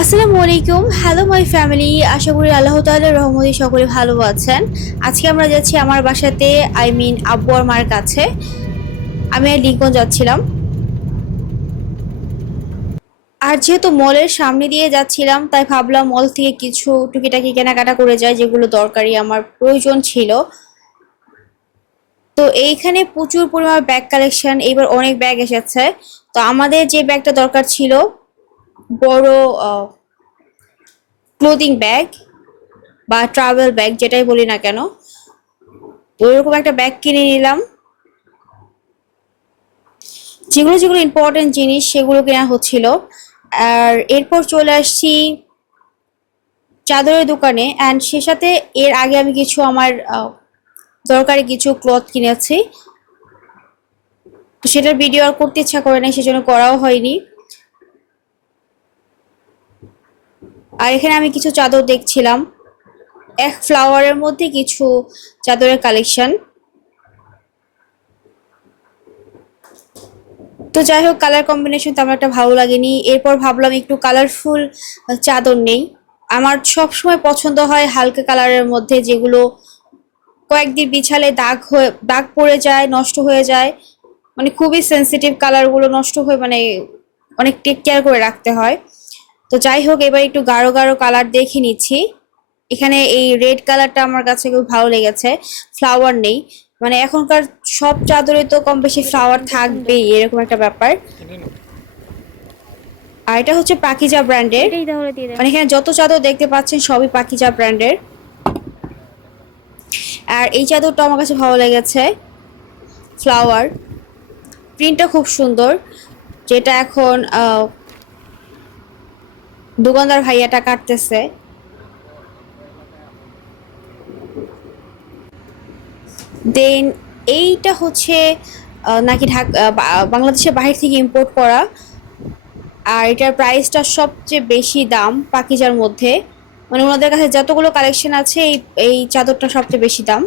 আসসালামু আলাইকুম। Hello my family আশা করি আল্লাহ তাআলার রহমতে সকলে ভালো আছেন। আজকে আমরা যাচ্ছি আমার বাসাতে আই মিন আব্বু আর মার কাছে। আমি আর লিঙ্কন যাচ্ছিলাম। আর যেহেতু মলের সামনে দিয়ে যাচ্ছিলাম, তাই ভাবলাম মল থেকে কিছু টুকিটাকি কেনাকাটা করে যায় যেগুলো দরকারি আমার প্রয়োজন ছিল। তো এইখানে প্রচুর পরিমাণ ব্যাগ কালেকশন এবার অনেক ব্যাগ এসেছে। তো আমাদের যে ব্যাগটা দরকার ছিল বড় ক্লোদিং ব্যাগ বা ট্রাভেল ব্যাগ যেটাই বলি না কেন, ওইরকম একটা ব্যাগ কিনে নিলাম। যেগুলো যেগুলো ইম্পর্টেন্ট জিনিস, সেগুলো কেনা হচ্ছিল। আর এরপর চলে আসছি চাদরের দোকানে। অ্যান্ড সে সাথে এর আগে আমি কিছু আমার দরকারি কিছু ক্লথ কিনেছি। সেটার ভিডিও আর করতে ইচ্ছা করে না সেজন্য করাও হয়নি। আর এখানে আমি কিছু চাদর দেখছিলাম। এক ফ্লাওয়ারের মধ্যে কিছু চাদরের কালেকশন তো যাই হোক কালার কম্বিনেশন তেমন একটা ভালো লাগেনি। এরপর ভাবলাম একটু কালারফুল চাদর নেই। আমার সব সময় পছন্দ হয় হালকা কালারের মধ্যে যেগুলো কয়েকদিন বিছালে দাগ হয়ে, দাগ পড়ে যায়, নষ্ট হয়ে যায়। মানে খুবই সেন্সিটিভ কালারগুলো নষ্ট হয়ে মানে অনেক টেক কেয়ার করে রাখতে হয়। তো যাই হোক এবার একটু গাঢ় গাঢ় কালার দেখে নিচ্ছি। এখানে এই রেড কালারটা আমার কাছে খুব ভালো লেগেছে। ফ্লাওয়ার নেই। মানে এখনকার সব চাদরে তো কম বেশি ফ্লাওয়ার থাকবেই এরকম একটা ব্যাপার। আর এটা হচ্ছে পাকিজা ব্র্যান্ডের মানে এখানে যত চাদর দেখতে পাচ্ছেন সবই পাকিজা ব্র্যান্ডের আর এই চাদরটা আমার কাছে ভালো লেগেছে। ফ্লাওয়ার প্রিন্টটা খুব সুন্দর। যেটা এখন আহ, দোকানদার ভাইয়াটা কাটতেছে। দেন এইটা হচ্ছে নাকি ঢাকা বাংলাদেশের বাহির থেকে ইম্পোর্ট করা। আর এটার প্রাইসটা সবচেয়ে বেশি দাম পাকিজার মধ্যে। মানে ওনাদের কাছে যতগুলো কালেকশন আছে, এই এই চাদরটা সবচেয়ে বেশি দাম।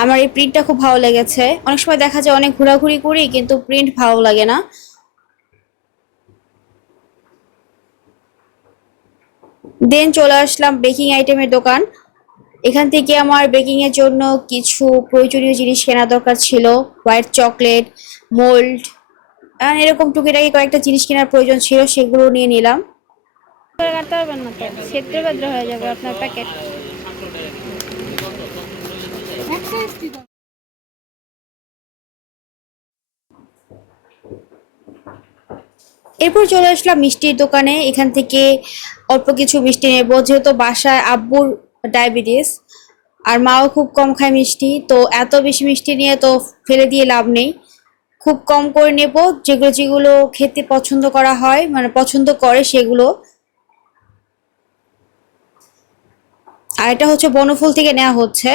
আমার এই প্রিন্টটা খুব ভালো লেগেছে। অনেক সময় দেখা যায় অনেক ঘোরাঘুরি করি, কিন্তু প্রিন্ট ভালো লাগে না। দেন চলে আসলাম বেকিং আইটেমের দোকান। এখান থেকে আমার বেকিং এর জন্য কিছু প্রয়োজনীয় জিনিস কেনা দরকার ছিল। হোয়াইট চকলেট মোল্ড এরকম টুকিটাকি কয়েকটা জিনিস কেনার প্রয়োজন ছিল সেগুলো নিয়ে নিলাম। কাটতে পারবেন না তো? ছেত্রে হয়ে যাবে আপনার প্যাকেট এরপর চলে আসলাম মিষ্টির দোকানে। এখান থেকে অল্প কিছু মিষ্টি নেব। যেহেতু বাসায় আব্বুর ডায়াবেটিস, আর মাও খুব কম খায় মিষ্টি, তো এত বেশি মিষ্টি নিয়ে তো ফেলে দিয়ে লাভ নেই। খুব কম করে নেব। যেগুলো যেগুলো খেতে পছন্দ করা হয় মানে পছন্দ করে সেগুলো। আর এটা হচ্ছে বনফুল থেকে নেওয়া হচ্ছে।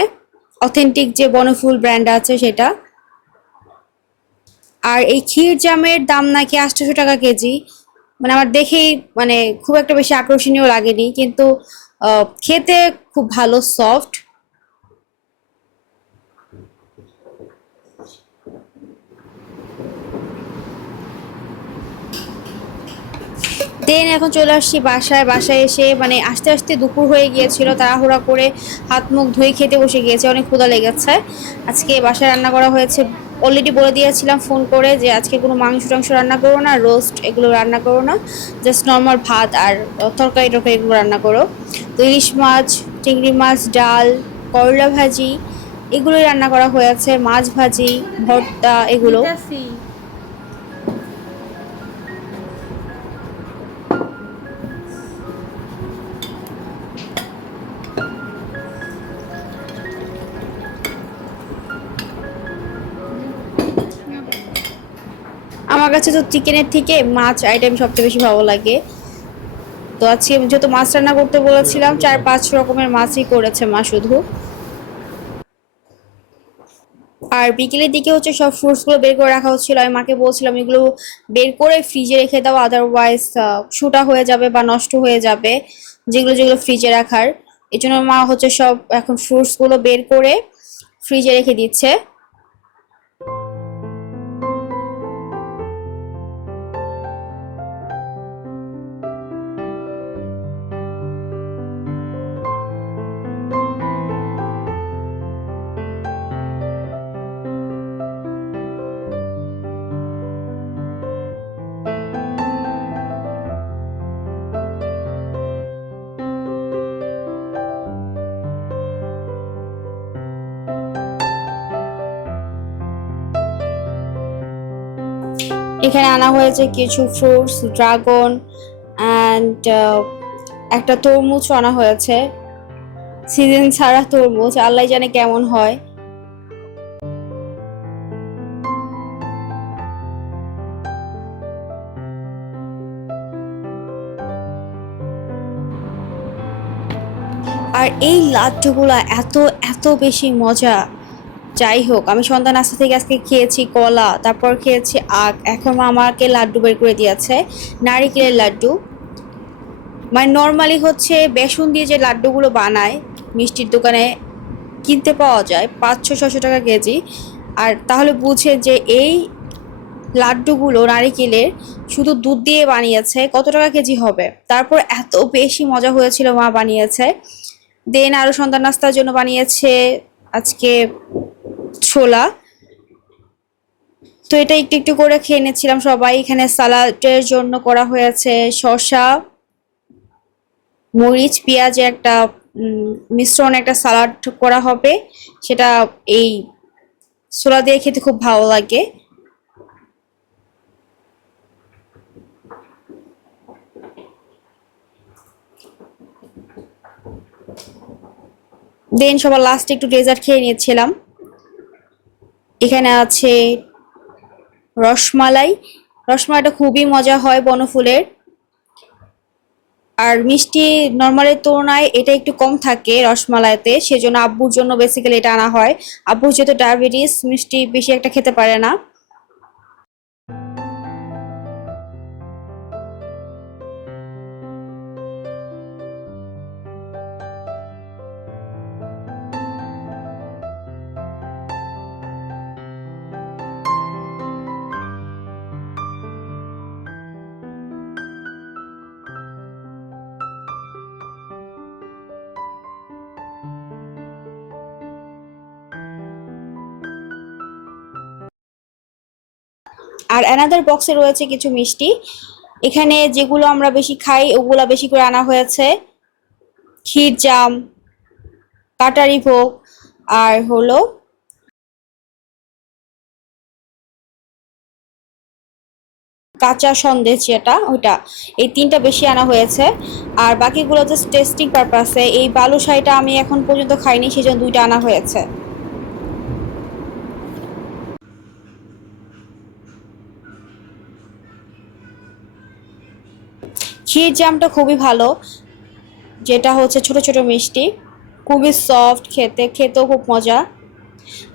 অথেন্টিক যে বনফুল ব্র্যান্ড আছে সেটা। আর এই ক্ষীর জামের দাম নাকি আটশোশো টাকা কেজি। মানে আমার দেখেই মানে খুব একটা বেশি আকর্ষণীয় লাগেনি, কিন্তু খেতে খুব ভালো সফট দেন এখন চলে আসছি বাসায়। বাসায় এসে মানে আস্তে আস্তে দুপুর হয়ে গিয়েছিল, তাড়াহুড়া করে হাত মুখ ধুয়ে খেতে বসে গিয়েছে, অনেক ক্ষুধা লেগেছে। আজকে বাসায় রান্না করা হয়েছে অলরেডি বলে দিয়েছিলাম ফোন করে যে আজকে কোনো মাংস টাংস রান্না করো না রোস্ট এগুলো রান্না করো না জাস্ট নর্মাল ভাত আর তরকারি টরকারি এগুলো রান্না করো। তো ইলিশ মাছ, চিংড়ি মাছ, ডাল, করলা ভাজি এগুলোই রান্না করা হয়েছে মাছ ভাজি, ভর্তা এগুলো। আমার কাছে তো চিকেনের থেকে মাছ আইটেম সবচেয়ে বেশি ভালো লাগে। তো আজকে যেহেতু মাছ রান্না করতে বলেছিলাম, চার পাঁচ রকমের মাছই করেছে মা শুধু। আর বিকেলের দিকে হচ্ছে সব ফ্রুটসগুলো বের করে রাখা হচ্ছিল। আমি মাকে বলছিলাম, এগুলো বের করে ফ্রিজে রেখে দাও আদারওয়াইজ শুটা হয়ে যাবে বা নষ্ট হয়ে যাবে, যেগুলো যেগুলো ফ্রিজে রাখার। এই জন্য মা হচ্ছে সব এখন ফ্রুটসগুলো বের করে ফ্রিজে রেখে দিচ্ছে। এখানে আনা হয়েছে কিছু ফ্রুটস ড্রাগন অ্যান্ড একটা তরমুজ আনা হয়েছে। সিজন ছাড়া তরমুজ, আল্লাহ জানে কেমন হয়। আর এই লাড্ডুগুলা এত এত বেশি মজা। যাই হোক আমি সন্ধ্যা নাস্তা থেকে আজকে খেয়েছি কলা, তারপর খেয়েছি আখ, এখন আমাকে লাড্ডু বের করে দিয়েছে, নারিকেলের লাড্ডু। মানে নর্মালি হচ্ছে বেসন দিয়ে যে লাড্ডুগুলো বানায়, মিষ্টির দোকানে কিনতে পাওয়া যায়, পাঁচশো ছশো টাকা কেজি। আর তাহলে বুঝে যে এই লাড্ডুগুলো নারিকেলের শুধু দুধ দিয়ে বানিয়েছে, কত টাকা কেজি হবে? তারপর এত বেশি মজা হয়েছিল মা বানিয়েছে। দেন আরও সন্তান নাস্তার জন্য বানিয়েছে আজকে ছোলা। তো এটা একটু একটু করে খেয়ে নিচ্ছিলাম সবাই। এখানে সালাডের জন্য করা হয়েছে শসা, মরিচ পেঁয়াজের একটা মিশ্রণ একটা সালাড করা হবে। সেটা এই ছোলা দিয়ে খেতে খুব ভালো লাগে। দেন সবার লাস্টে একটু ডেজার্ট খেয়ে নিয়েছিলাম এখানে আছে রসমালাই। রসমালাইটা খুবই মজা হয় বনফুলের। আর মিষ্টি নর্মালের তুলনায় এটা একটু কম থাকে রসমালাইতে, সেজন্য আব্বুর জন্য বেসিক্যালি এটা আনা হয়। আব্বুর যেহেতু ডায়াবেটিস মিষ্টি বেশি একটা খেতে পারে না। আর অ্যানাদার বক্সে রয়েছে কিছু মিষ্টি। এখানে যেগুলো আমরা বেশি খাই, ওগুলা বেশি করে আনা হয়েছে। ক্ষীর জাম, কাটারি ভোগ, আর হলো কাঁচা সন্দেশ যেটা, ওইটা। এই তিনটা বেশি আনা হয়েছে। আর বাকিগুলো জাস্ট টেস্টিং পারপাসে এই বালুশাহিটা আমি এখন পর্যন্ত খাইনি, সেজন্য দুইটা আনা হয়েছে। ক্ষীর জ্যামটা খুবই ভালো, যেটা হচ্ছে ছোট ছোট মিষ্টি। খুবই সফট খেতে, খেতেও খুব মজা।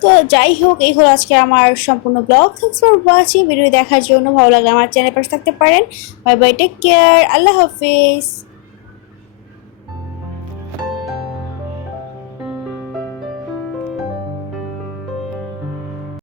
তো যাই হোক, এই হলো আজকে আমার সম্পূর্ণ blog thanks for watching video দেখার জন্য ভালো লাগলে আমার চ্যানেল পাশে থাকতে পারেন। বাই বাই টেক কেয়ার আল্লাহ হাফিজ।